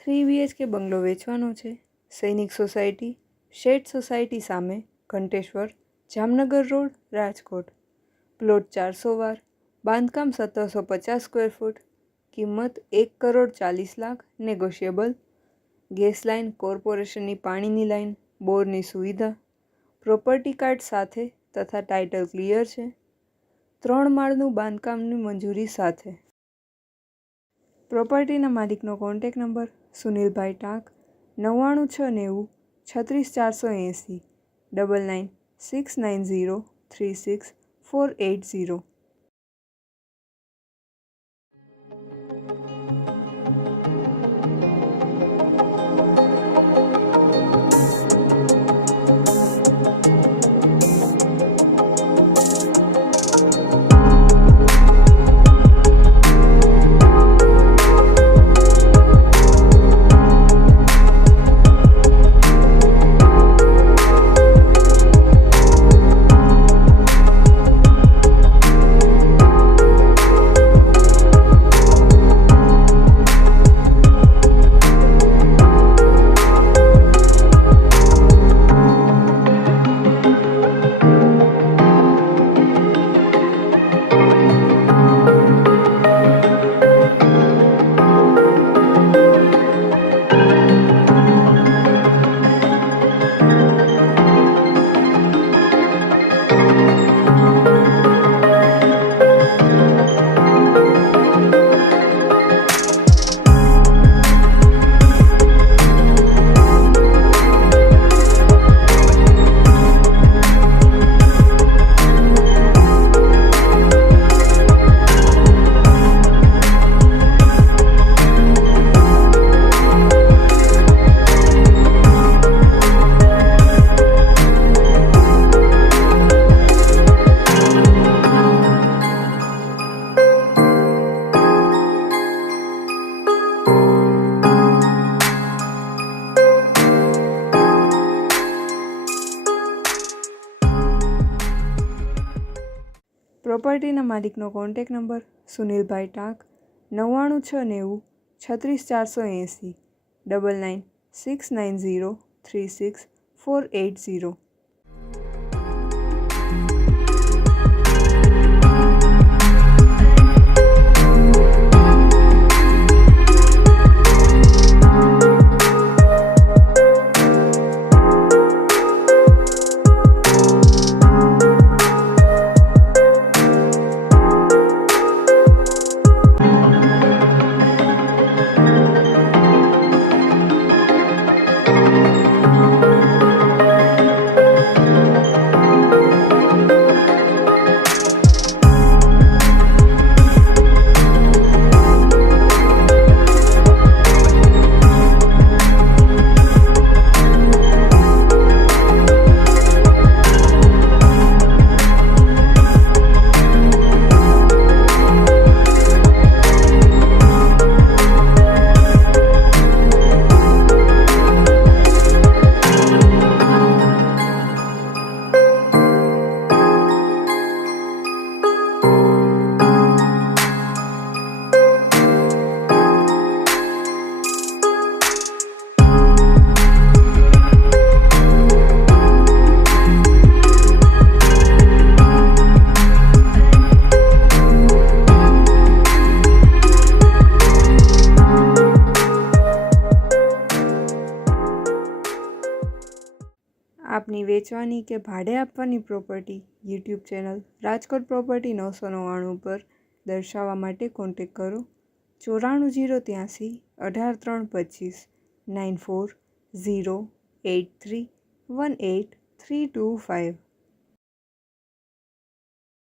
3 BHK બંગલો વેચવાનો છે. સૈનિક સોસાયટી, શેઠ સોસાયટી સામે, ઘંટેશ્વર, જામનગર રોડ, રાજકોટ. પ્લોટ 400 વાર, બાંધકામ 1750 સ્ક્વેર ફૂટ, કિંમત 1,40,00,000, નેગોશિયેબલ. ગેસ લાઇન, કોર્પોરેશનની પાણીની લાઇન, બોરની સુવિધા, પ્રોપર્ટી કાર્ડ સાથે તથા ટાઇટલ ક્લિયર છે. 3 માળનું બાંધકામની મંજૂરી સાથે. પ્રોપર્ટીના માલિકનો કોન્ટેક નંબર સુનિલભાઈ ટાંક 99690 36480 9969036480. પ્રોપર્ટીના માલિકનો કોન્ટેક નંબર સુનિલભાઈ ટાંક 99690 36480 9969036480. આપની વેચવાની કે ભાડે આપવાની property YouTube channel Rajkot property 999 પર દર્શાવવા માટે કોન્ટેક કરો 94 083 18 325 94 083 18325.